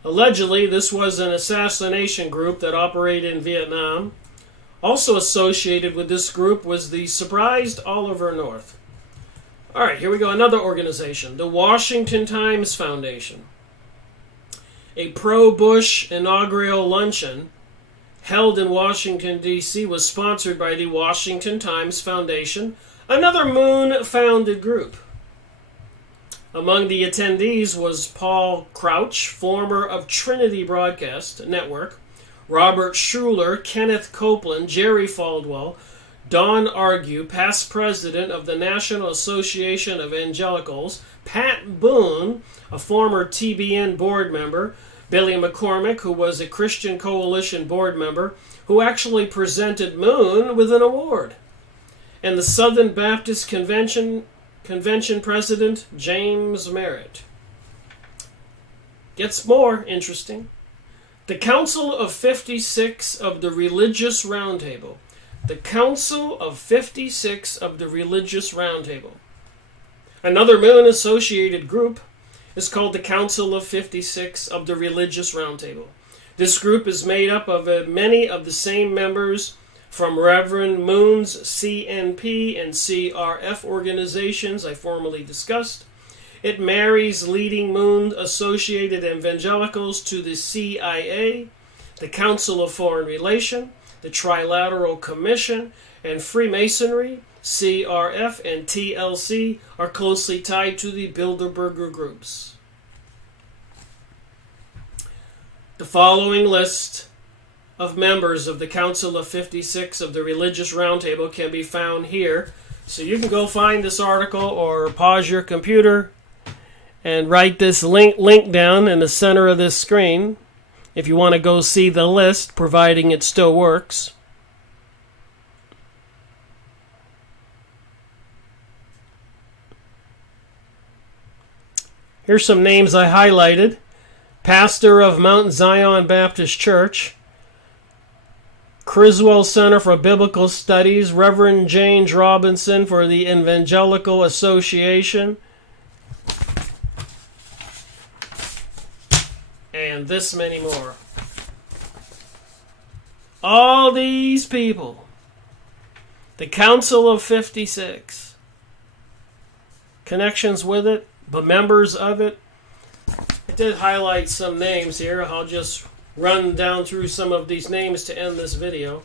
Allegedly, this was an assassination group that operated in Vietnam. Also associated with this group was the surprised Oliver North. All right, here we go. Another organization, the Washington Times Foundation. A pro-Bush inaugural luncheon held in Washington, D.C. was sponsored by the Washington Times Foundation, another Moon-founded group. Among the attendees was Paul Crouch, former of Trinity Broadcast Network, Robert Schuller, Kenneth Copeland, Jerry Falwell, Don Argue, past president of the National Association of Evangelicals, Pat Boone, a former TBN board member, Billy McCormick, who was a Christian Coalition board member, who actually presented Moon with an award, and the Southern Baptist Convention President, James Merritt. Gets more interesting. The Council of 56 of the Religious Roundtable. The Council of 56 of the Religious Roundtable. Another Moon-associated group is called the Council of 56 of the Religious Roundtable. This group is made up of many of the same members from Reverend Moon's CNP and CRF organizations I formerly discussed. It marries leading Moon-associated evangelicals to the CIA, the Council of Foreign Relations, the Trilateral Commission, and Freemasonry, CRF, and TLC are closely tied to the Bilderberger groups. The following list of members of the Council of 56 of the Religious Roundtable can be found here. So you can go find this article or pause your computer and write this link down in the center of this screen if you want to go see the list, providing it still works. Here's some names I highlighted. Pastor of Mount Zion Baptist Church, Criswell Center for Biblical Studies, Reverend James Robinson for the Evangelical Association, and this many more. All these people, the Council of 56, connections with it, but members of it. I did highlight some names here. I'll just run down through some of these names to end this video.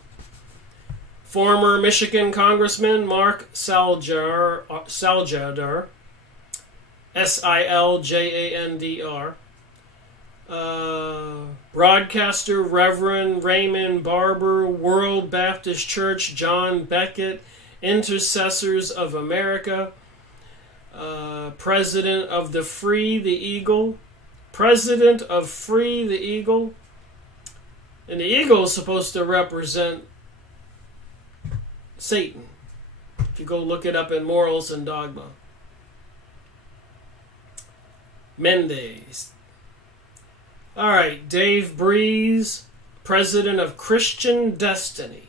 Former Michigan Congressman Mark Saljadar, Siljandr. Broadcaster Reverend Raymond Barber, World Baptist Church John Beckett, Intercessors of America, President of the Free the Eagle. President of Free the Eagle. And the eagle is supposed to represent Satan. If you go look it up in Morals and Dogma. Mendes. All right, Dave Breeze, President of Christian Destiny.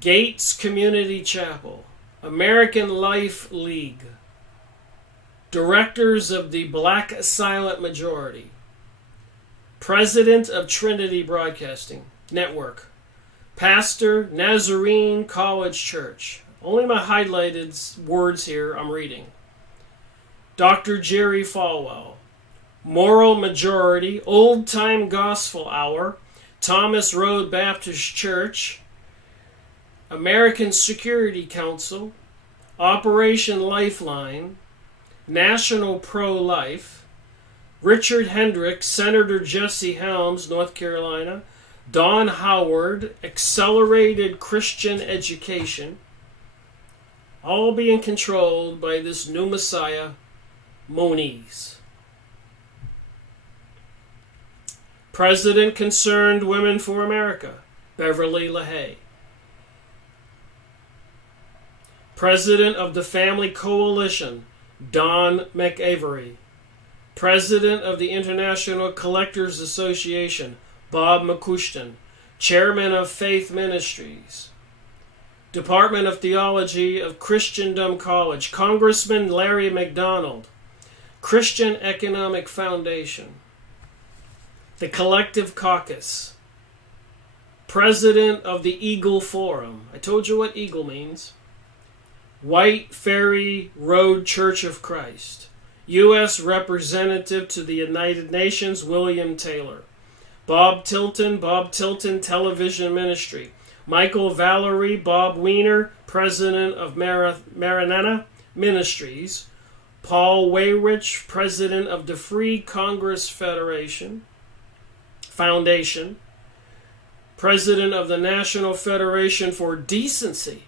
Gates Community Chapel. American Life League. Directors of the Black Silent Majority. President of Trinity Broadcasting Network. Pastor, Nazarene College Church. Only my highlighted words here I'm reading. Dr. Jerry Falwell. Moral Majority, Old Time Gospel Hour, Thomas Road Baptist Church, American Security Council, Operation Lifeline, National Pro-Life, Richard Hendricks, Senator Jesse Helms, North Carolina, Don Howard, Accelerated Christian Education, all being controlled by this new Messiah, Moniz. President Concerned Women for America, Beverly LaHaye. President of the Family Coalition, Don McAvery. President of the International Collectors Association, Bob McCushton. Chairman of Faith Ministries. Department of Theology of Christendom College, Congressman Larry McDonald. Christian Economic Foundation. The Collective Caucus. President of the Eagle Forum. I told you what eagle means. White Ferry Road Church of Christ. U.S. Representative to the United Nations, William Taylor. Bob Tilton Television Ministry. Michael Valerie, Bob Weiner, President of Maranatha Ministries. Paul Weyrich, President of the Free Congress Foundation, President of the National Federation for Decency.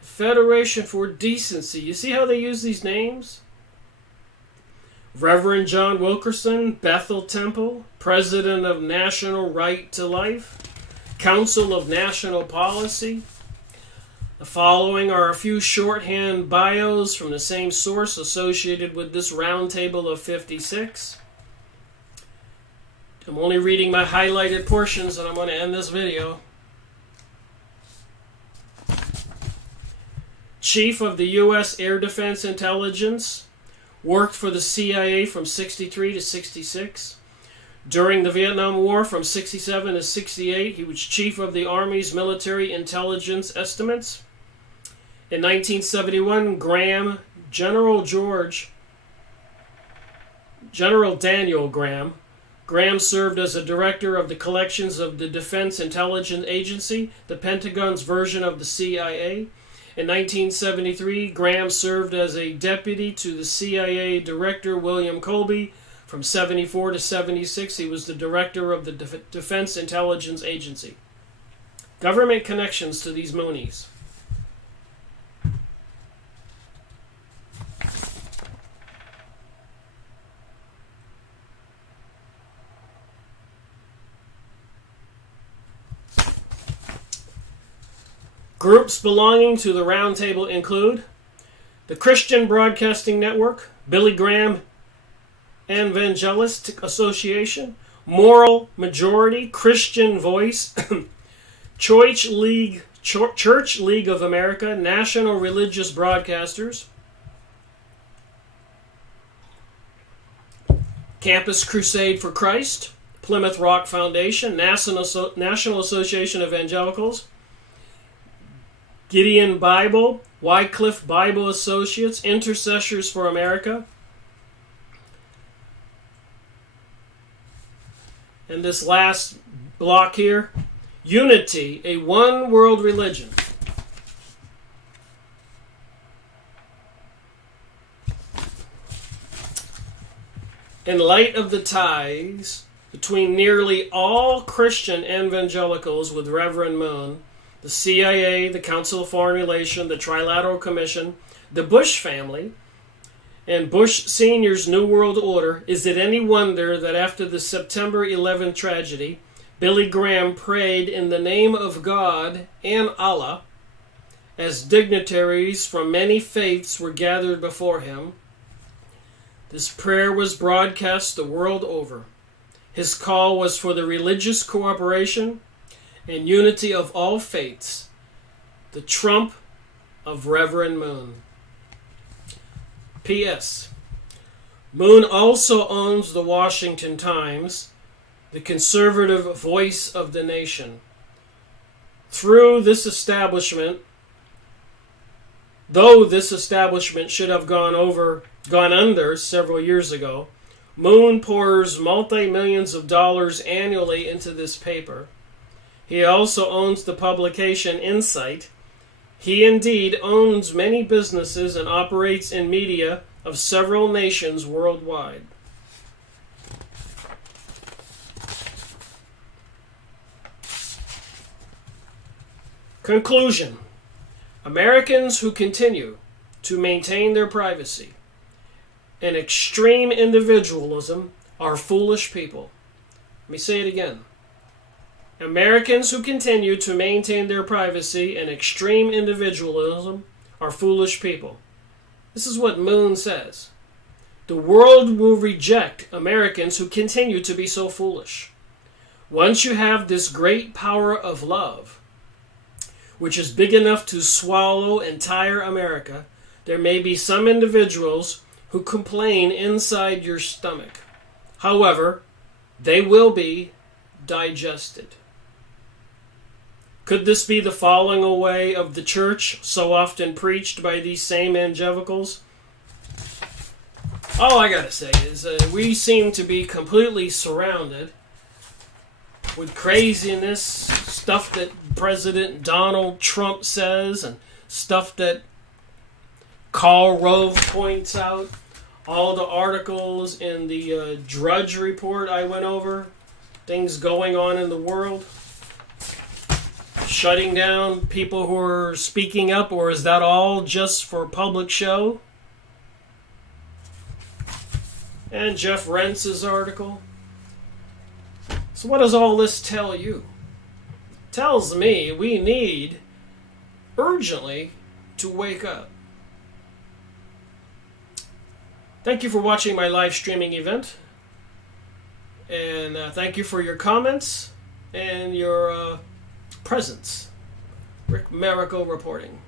Federation for Decency. You see how they use these names? Reverend John Wilkerson, Bethel Temple, President of National Right to Life, Council of National Policy. The following are a few shorthand bios from the same source associated with this roundtable of 56. I'm only reading my highlighted portions and I'm going to end this video. Chief of the U.S. Air Defense Intelligence, worked for the CIA from 63 to 66. During the Vietnam War from 67 to 68, he was Chief of the Army's Military Intelligence Estimates. In 1971, General Daniel Graham served as a director of the collections of the Defense Intelligence Agency, the Pentagon's version of the CIA. In 1973, Graham served as a deputy to the CIA Director William Colby. From 74 to 76, he was the director of the Defense Intelligence Agency. Government connections to these Moonies. Groups belonging to the roundtable include the Christian Broadcasting Network, Billy Graham Evangelicals Association, Moral Majority, Christian Voice, Church League of America, National Religious Broadcasters, Campus Crusade for Christ, Plymouth Rock Foundation, National Association of Evangelicals, Gideon Bible, Wycliffe Bible Associates, Intercessors for America. And this last block here, Unity, a one world religion. In light of the ties between nearly all Christian evangelicals with Reverend Moon, the CIA, the Council of Foreign Relations, the Trilateral Commission, the Bush family and Bush Sr.'s New World Order, is it any wonder that after the September 11th tragedy, Billy Graham prayed in the name of God and Allah as dignitaries from many faiths were gathered before him? This prayer was broadcast the world over. His call was for the religious cooperation and unity of all faiths, the trump of Reverend Moon. P.S. Moon also owns the Washington Times, the conservative voice of the nation. Through this establishment, though this establishment should have gone under several years ago, Moon pours multi-millions of dollars annually into this paper. He also owns the publication Insight. He indeed owns many businesses and operates in media of several nations worldwide. Conclusion. Americans who continue to maintain their privacy and extreme individualism are foolish people. Let me say it again. Americans who continue to maintain their privacy and extreme individualism are foolish people. This is what Moon says. The world will reject Americans who continue to be so foolish. Once you have this great power of love, which is big enough to swallow entire America, there may be some individuals who complain inside your stomach. However, they will be digested. Could this be the falling away of the church so often preached by these same evangelicals? All I gotta say is we seem to be completely surrounded with craziness, stuff that President Donald Trump says and stuff that Karl Rove points out. All the articles in the Drudge Report I went over, things going on in the world, shutting down people who are speaking up, or is that all just for public show? And Jeff Rentz's article. So what does all this tell you? It tells me we need urgently to wake up. Thank you for watching my live streaming event. And thank you for your comments and your presence. Rick Miracle reporting.